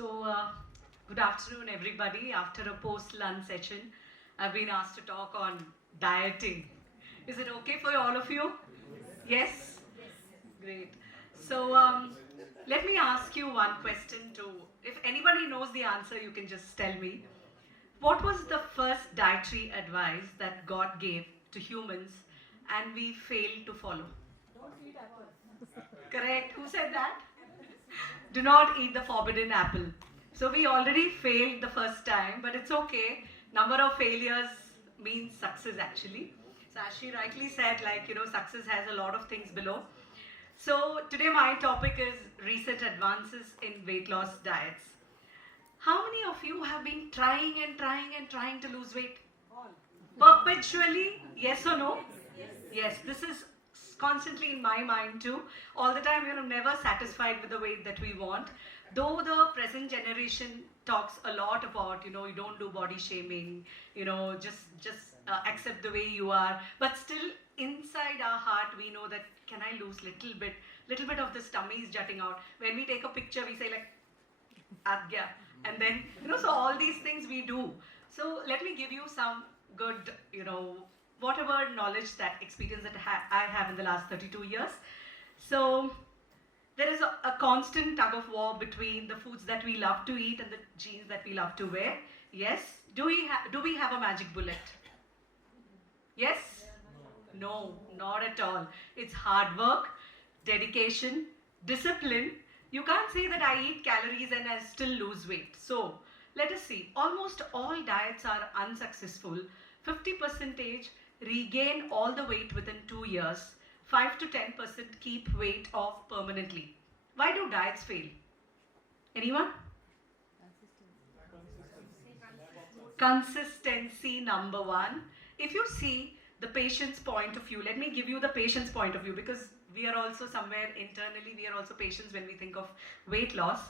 Good afternoon, everybody. After a post-lunch session, I've been asked to talk on dieting. Is it okay for all of you? Yes? Great. So, let me ask you one question too. If anybody knows the answer, you can just tell me. What was the first dietary advice that God gave to humans and we failed to follow? Don't eat apple. Correct. Who said that? Do not eat the forbidden apple. So we already failed the first time, but it's okay. Number of failures means success actually. So as she rightly said, success has a lot of things below. So today my topic is recent advances in weight loss diets. How many of you have been trying and trying and trying to lose weight? All. Perpetually? Yes or no? Yes, this is constantly in my mind too. All the time, never satisfied with the weight that we want. Though the present generation talks a lot about, you don't do body shaming, just accept the way you are. But still, inside our heart, we know that can I lose little bit of this tummy is jutting out. When we take a picture, we say like, Adgya. And then, so all these things we do. So let me give you some good, whatever knowledge, that experience that I have in the last 32 years. So there is a constant tug of war between the foods that we love to eat and the jeans that we love to wear. Yes? Do we have a magic bullet? Yes? No, not at all. It's hard work, dedication, discipline. You can't say that I eat calories and I still lose weight. So let us see. Almost all diets are unsuccessful. 50% regain all the weight within 2 years. 5 to 10% keep weight off permanently. Why do diets fail? Anyone? Consistency, number one. If you see the patient's point of view, let me give you the patient's point of view, because we are also somewhere internally, we are also patients when we think of weight loss.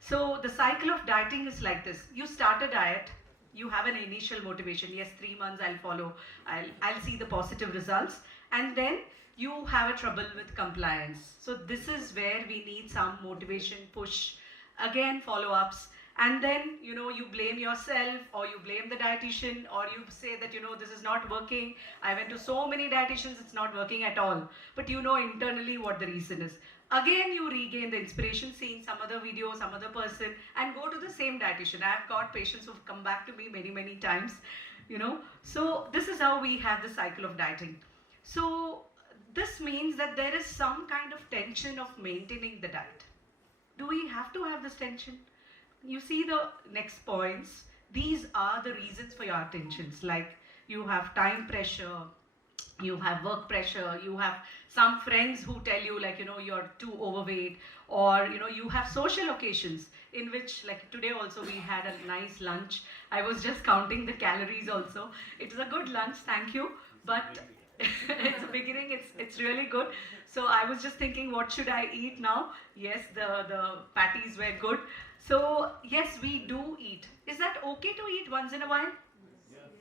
So the cycle of dieting is like this. You start a diet, you have an initial motivation. Yes, 3 months I'll follow, I'll see the positive results. And then you have a trouble with compliance. So this is where we need some motivation, push, again follow-ups. And then, you blame yourself, or you blame the dietitian, or you say that, this is not working. I went to so many dietitians, it's not working at all. But you know internally what the reason is. Again, you regain the inspiration, seeing some other video, some other person, and go to the same dietitian. I've got patients who've come back to me many, many times, So this is how we have the cycle of dieting. So this means that there is some kind of tension of maintaining the diet. Do we have to have this tension? You see the next points. These are the reasons for your tensions. Like you have time pressure, you have work pressure, you have some friends who tell you like, you're too overweight, or, you have social occasions in which, like today also we had a nice lunch. I was just counting the calories also. It was a good lunch, thank you. But it's a beginning, it's really good. So I was just thinking, what should I eat now? Yes, the patties were good. So yes, we do eat. Is that okay to eat once in a while?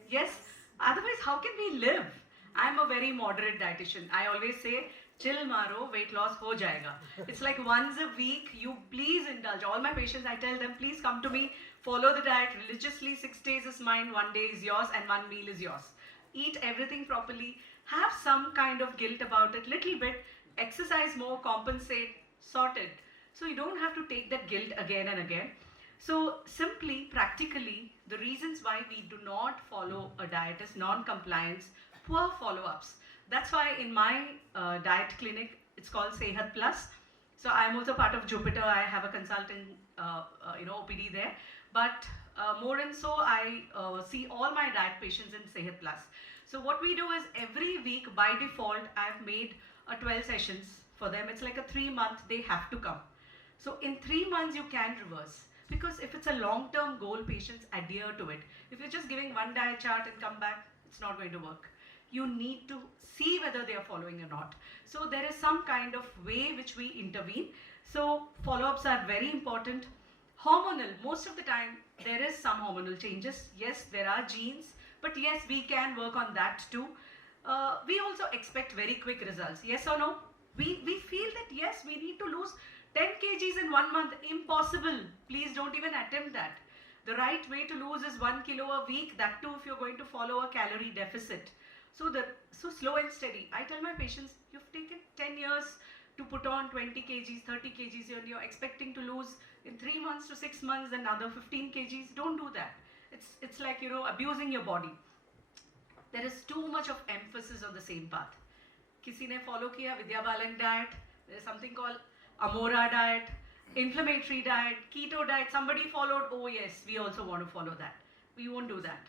Yes. Otherwise, how can we live? I'm a very moderate dietitian. I always say, chill maro, weight loss ho jayega. It's like once a week, you please indulge. All my patients, I tell them, please come to me, follow the diet religiously. 6 days is mine, 1 day is yours, and 1 meal is yours. Eat everything properly. Have some kind of guilt about it, little bit. Exercise more, compensate, sorted. So you don't have to take that guilt again and again. So simply, practically, the reasons why we do not follow a diet is non-compliance, poor follow-ups. That's why in my diet clinic, it's called Sehat Plus. So I'm also part of Jupiter. I have a consultant, OPD there. But more and so, I see all my diet patients in Sehat Plus. So what we do is every week, by default, I've made 12 sessions for them. It's like a 3-month, they have to come. So in 3 months, you can reverse. Because if it's a long-term goal, patients adhere to it. If you're just giving one diet chart and come back, it's not going to work. You need to see whether they are following or not. So there is some kind of way which we intervene. So follow-ups are very important. Hormonal, most of the time, there is some hormonal changes. Yes, there are genes, but yes, we can work on that too. We also expect very quick results. Yes or no? We feel that yes, we need to lose 10 kgs in 1 month, impossible. Please don't even attempt that. The right way to lose is 1 kilo a week, that too if you're going to follow a calorie deficit. So slow and steady. I tell my patients, you've taken 10 years to put on 20 kgs, 30 kgs, and you're expecting to lose in 3 months to 6 months another 15 kgs. Don't do that. It's like, abusing your body. There is too much of emphasis on the same path. Kisi ne follow kiya Vidya Balan diet. There is something called Amora diet, inflammatory diet, keto diet. Somebody followed, oh yes, we also want to follow that. We won't do that,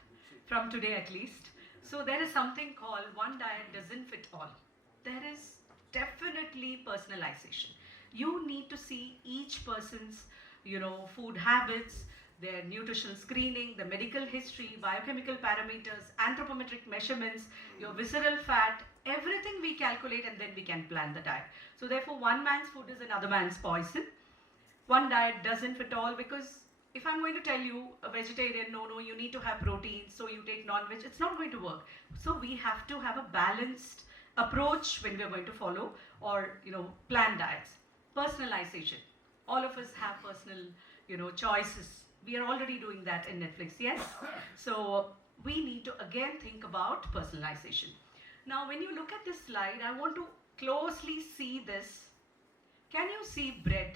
from today at least. So there is something called one diet doesn't fit all. There is definitely personalization. You need to see each person's, food habits, their nutritional screening, the medical history, biochemical parameters, anthropometric measurements, your visceral fat, everything we calculate, and then we can plan the diet. So therefore, one man's food is another man's poison. One diet doesn't fit all, because if I'm going to tell you, a vegetarian, no, you need to have protein, so you take non-veg, it's not going to work. So we have to have a balanced approach when we're going to follow or, plan diets. Personalization. All of us have personal, choices. We are already doing that in Netflix, yes? So we need to again think about personalization. Now, when you look at this slide, I want to closely see this. Can you see bread?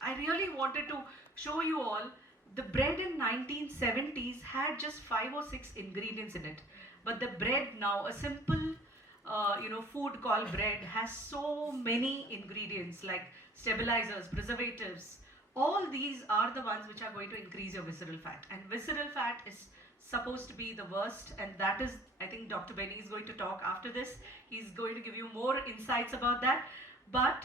I really wanted to show you all. The bread in 1970s had just 5 or 6 ingredients in it. But the bread now, a simple, food called bread, has so many ingredients like stabilizers, preservatives. All these are the ones which are going to increase your visceral fat. And visceral fat is supposed to be the worst, and that is, I think Dr. Benny is going to talk after this. He's going to give you more insights about that. But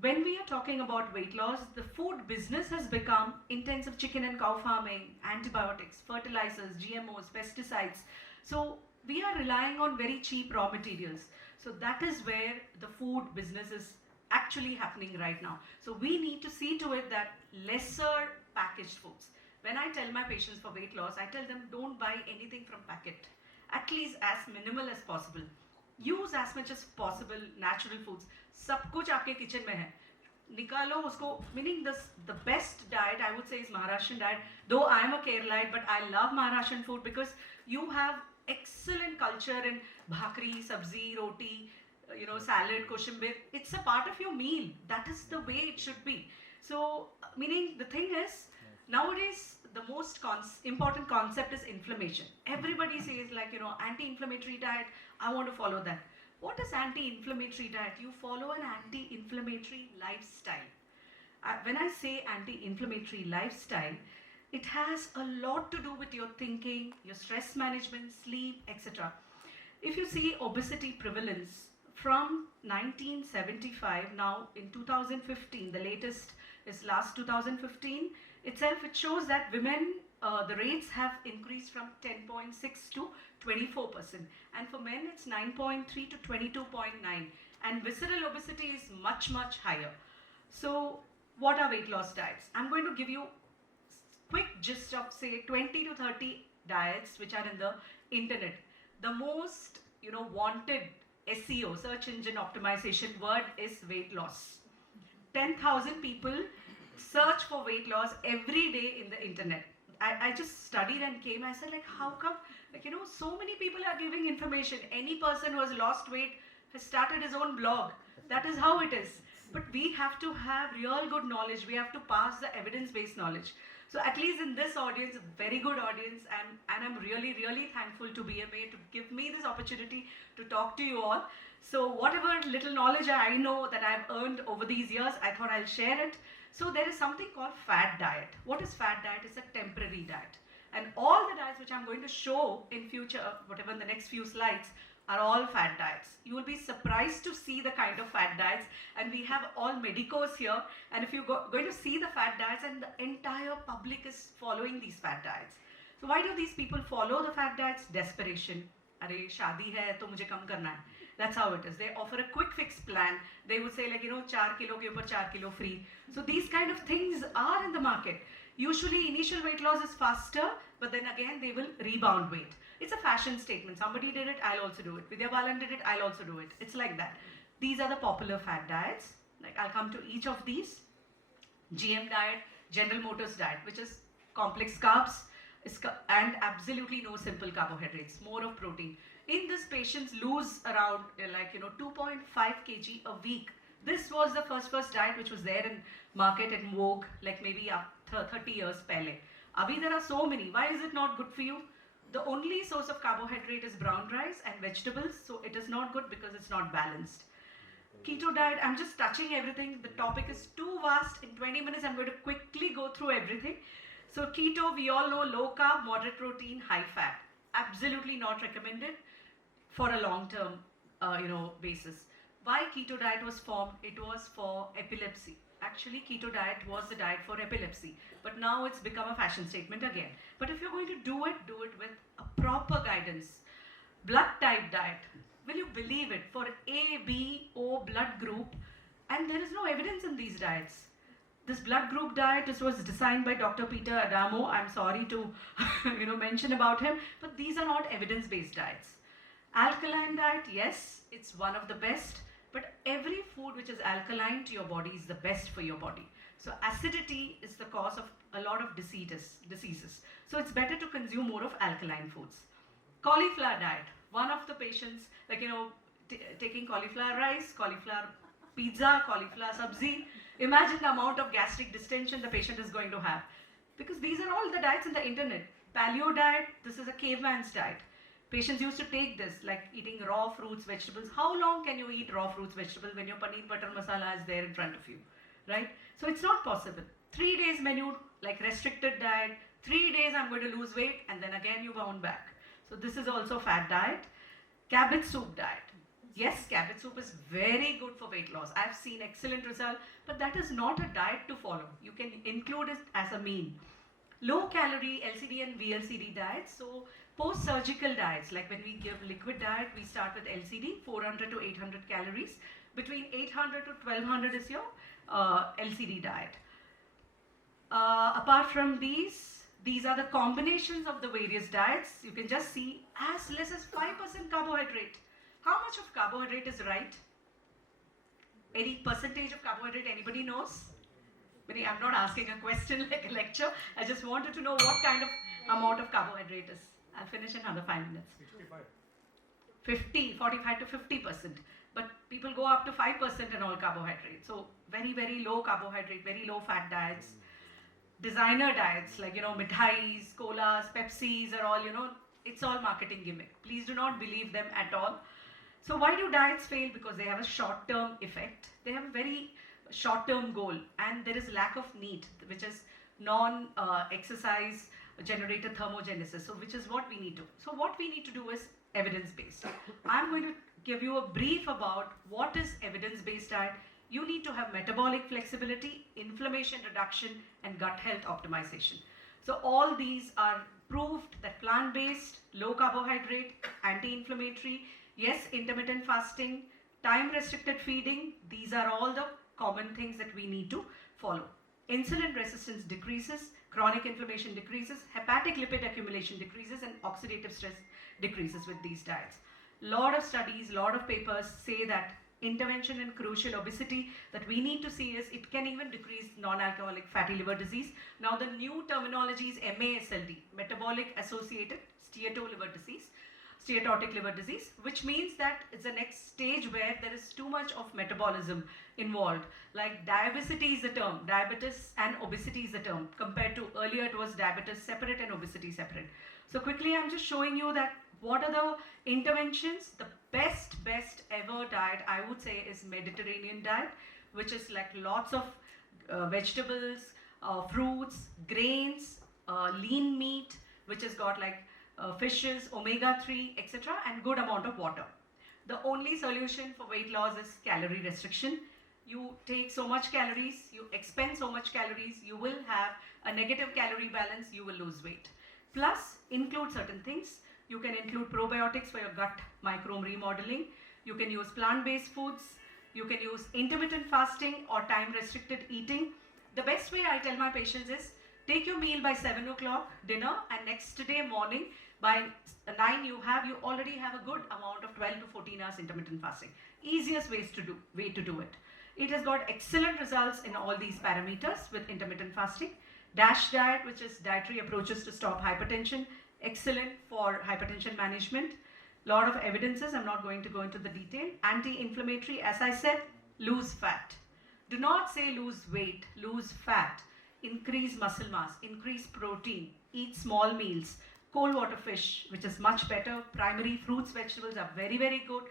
when we are talking about weight loss, the food business has become intensive chicken and cow farming, antibiotics, fertilizers, GMOs, pesticides. So we are relying on very cheap raw materials. So that is where the food business is actually happening right now. So we need to see to it that lesser packaged foods. When I tell my patients for weight loss, I tell them don't buy anything from packet. At least as minimal as possible. Use as much as possible natural foods. सब कुछ आपके kitchen में है. निकालो उसको. Meaning the best diet I would say is Maharashtrian diet. Though I am a Keralite, but I love Maharashtrian food because you have excellent culture in bhakri, sabzi, roti, salad, koshambir. It's a part of your meal. That is the way it should be. So, meaning the thing is, nowadays, the most important concept is inflammation. Everybody says anti-inflammatory diet, I want to follow that. What is anti-inflammatory diet? You follow an anti-inflammatory lifestyle. When I say anti-inflammatory lifestyle, it has a lot to do with your thinking, your stress management, sleep, etc. If you see obesity prevalence from 1975, now in 2015, the latest is last 2015, itself it shows that women, the rates have increased from 10.6 to 24%. And for men, it's 9.3 to 22.9. And visceral obesity is much, much higher. So what are weight loss diets? I'm going to give you quick gist of say 20 to 30 diets which are in the internet. The most wanted SEO, search engine optimization word is weight loss. 10,000 people search for weight loss every day in the internet. I just studied and came. I said how come so many people are giving information. Any person who has lost weight has started his own blog. That is how it is. But we have to have real good knowledge. We have to pass the evidence-based knowledge. So at least in this audience, very good audience, and I'm really, really thankful to BMA to give me this opportunity to talk to you all. So whatever little knowledge I know that I've earned over these years, I thought I'll share it. So there is something called fad diet. What is fad diet? It's a temporary diet. And all the diets which I'm going to show in future, whatever in the next few slides, are all fad diets. You will be surprised to see the kind of fad diets, and we have all medicos here, and if you're going to see the fad diets, and the entire public is following these fad diets. So why do these people follow the fad diets? Desperation. Are shadi hai to mujhe kam karna hai. That's how it is. They offer a quick fix plan. They would say 4 kilo ke upar 4 kilo free. So these kind of things are in the market. Usually initial weight loss is faster, but then again they will rebound weight. It's a fashion statement. Somebody did it, I'll also do it. Vidya Balan did it, I'll also do it. It's like that. These are the popular fad diets. I'll come to each of these. GM diet, General Motors diet, which is complex carbs and absolutely no simple carbohydrates, more of protein. In this, patients lose around 2.5 kg a week. This was the first diet which was there in market and vogue, like maybe after 30 years pehle. Abhi there are so many. Why is it not good for you? The only source of carbohydrate is brown rice and vegetables, so it is not good because it's not balanced. Keto diet, I'm just touching everything. The topic is too vast. In 20 minutes, I'm going to quickly go through everything. So keto, we all know, low carb, moderate protein, high fat. Absolutely not recommended for a long-term, basis. Why keto diet was formed? It was for epilepsy. Actually, keto diet was the diet for epilepsy, but now it's become a fashion statement again. But if you're going to do it with a proper guidance. Blood type diet. Will you believe it? For A, B, O blood group, and there is no evidence in these diets. This blood group diet, this was designed by Dr. Peter Adamo. I'm sorry to mention about him, but these are not evidence-based diets. Alkaline diet, yes, it's one of the best, but every food which is alkaline to your body is the best for your body. So acidity is the cause of a lot of diseases. So it's better to consume more of alkaline foods. Cauliflower diet. One of the patients, taking cauliflower rice, cauliflower pizza, cauliflower sabzi. Imagine the amount of gastric distension the patient is going to have. Because these are all the diets in the internet. Paleo diet, this is a caveman's diet. Patients used to take this, like eating raw fruits, vegetables. How long can you eat raw fruits, vegetables when your paneer butter masala is there in front of you, right? So it's not possible. 3 days menu, like restricted diet. 3 days I'm going to lose weight, and then again you bounce back. So this is also fat diet. Cabbage soup diet. Yes, cabbage soup is very good for weight loss. I've seen excellent result, but that is not a diet to follow. You can include it as a mean. Low calorie LCD and VLCD diets. So post-surgical diets, like when we give liquid diet, we start with LCD, 400 to 800 calories. Between 800 to 1200 is your LCD diet. Apart from these are the combinations of the various diets. You can just see as less as 5% carbohydrate. How much of carbohydrate is right? Any percentage of carbohydrate anybody knows? I'm not asking a question like a lecture. I just wanted to know what kind of amount of carbohydrate is. I'll finish in another 5 minutes. 45 to 50%. But people go up to 5% in all carbohydrates. So very, very low carbohydrate, very low fat diets. Designer diets like, mithais, colas, Pepsis are all, it's all marketing gimmick. Please do not believe them at all. So why do diets fail? Because they have a short-term effect. They have a very short-term goal, and there is lack of NEAT, which is non-exercise generated thermogenesis, so which is what we need to. So what we need to do is evidence-based. I'm going to give you a brief about what is evidence-based diet. You need to have metabolic flexibility, inflammation reduction, and gut health optimization. So all these are proved that plant-based, low carbohydrate, anti-inflammatory, yes, intermittent fasting, time-restricted feeding, these are all the common things that we need to follow. Insulin resistance decreases, chronic inflammation decreases, hepatic lipid accumulation decreases, and oxidative stress decreases with these diets. Lot of studies, lot of papers say that intervention in crucial obesity that we need to see is it can even decrease non-alcoholic fatty liver disease. Now the new terminology is MASLD, metabolic associated steatotic liver disease, which means that it's the next stage where there is too much of metabolism involved. Like diabesity is the term, diabetes and obesity is the term, compared to earlier it was diabetes separate and obesity separate. So quickly I'm just showing you that what are the interventions. The best ever diet I would say is Mediterranean diet, which is like lots of vegetables, fruits, grains, lean meat, which has got like fishes, omega-3, etc., and good amount of water. The only solution for weight loss is calorie restriction. You take so much calories, you expend so much calories, you will have a negative calorie balance, you will lose weight. Plus, include certain things. You can include probiotics for your gut microbiome remodeling. You can use plant-based foods. You can use intermittent fasting or time-restricted eating. The best way I tell my patients is take your meal by 7 o'clock, dinner, and next day morning by 9 you already have a good amount of 12 to 14 hours intermittent fasting. Easiest way to do it. It has got excellent results in all these parameters with intermittent fasting. DASH diet, which is dietary approaches to stop hypertension, excellent for hypertension management. Lot of evidences, I'm not going to go into the detail. Anti-inflammatory, as I said, lose fat. Do not say lose weight, lose fat. Increase muscle mass, increase protein, eat small meals, cold water fish, which is much better. Primary fruits, vegetables are very, very good,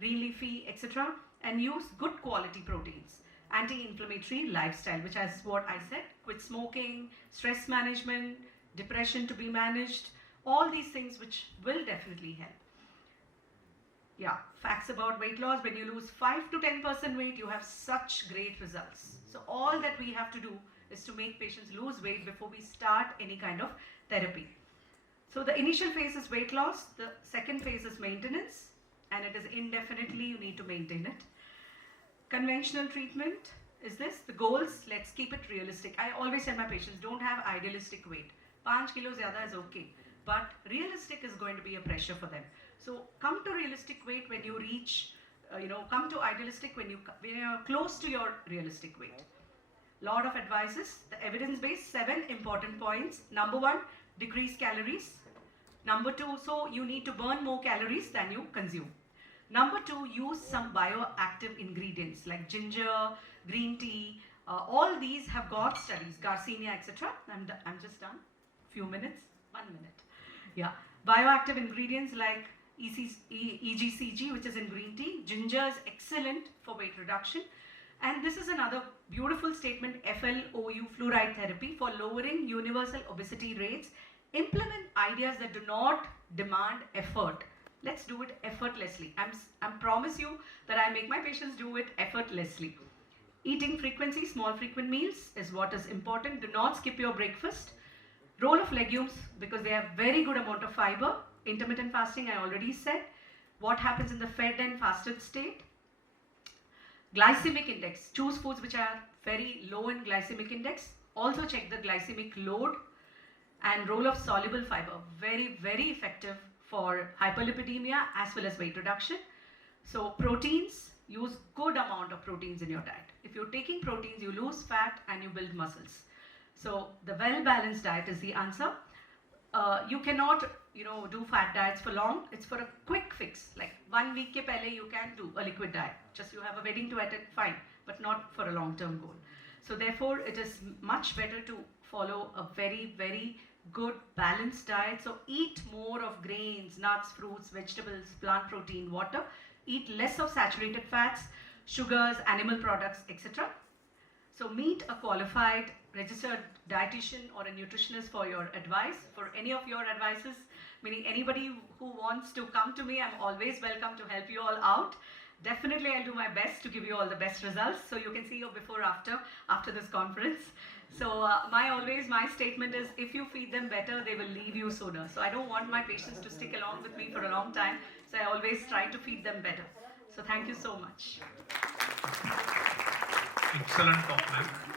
green leafy, etc. And use good quality proteins. Anti-inflammatory lifestyle, which is what I said, quit smoking, stress management, depression to be managed, all these things which will definitely help. Yeah, facts about weight loss. When you lose 5 to 10% weight, you have such great results. So all that we have to do is to make patients lose weight before we start any kind of therapy. So the initial phase is weight loss. The second phase is maintenance, and it is indefinitely you need to maintain it. Conventional treatment is this. The goals, let's keep it realistic. I always tell my patients, don't have idealistic weight. 5 kilos zyada is okay, but realistic is going to be a pressure for them. So come to realistic weight when you reach, come to idealistic when you're close to your realistic weight. Lot of advices, the evidence-based, 7 important points. Number 1, decrease calories. Number 2, so you need to burn more calories than you consume. Number 2, use some bioactive ingredients like ginger, green tea. All these have got studies, Garcinia, etc. I'm just done. Few minutes, 1 minute. Yeah, bioactive ingredients like EGCG, which is in green tea. Ginger is excellent for weight reduction. And this is another beautiful statement, FLOU, fluoride therapy, for lowering universal obesity rates. Implement ideas that do not demand effort. Let's do it effortlessly. I promise you that I make my patients do it effortlessly. Eating frequency, small frequent meals is what is important. Do not skip your breakfast. Roll of legumes, because they have very good amount of fiber. Intermittent fasting, I already said. What happens in the fed and fasted state? Glycemic index. Choose foods which are very low in glycemic index. Also check the glycemic load. And role of soluble fiber. Very, very effective for hyperlipidemia as well as weight reduction. So proteins, use good amount of proteins in your diet. If you're taking proteins, you lose fat and you build muscles. So the well-balanced diet is the answer. You cannot, do fat diets for long. It's for a quick fix. Like 1 week ke pehle you can do a liquid diet. Just you have a wedding to attend, fine, but not for a long-term goal. So therefore, it is much better to follow a very, very good balanced diet. So eat more of grains, nuts, fruits, vegetables, plant protein, water. Eat less of saturated fats, sugars, animal products, etc. So meet a qualified registered dietitian or a nutritionist for your advice. For any of your advices, meaning anybody who wants to come to me, I'm always welcome to help you all out. Definitely, I'll do my best to give you all the best results. So you can see your before after this conference. So my statement is, if you feed them better, they will leave you sooner. So I don't want my patients to stick along with me for a long time. So I always try to feed them better. So thank you so much. Excellent talk, ma'am.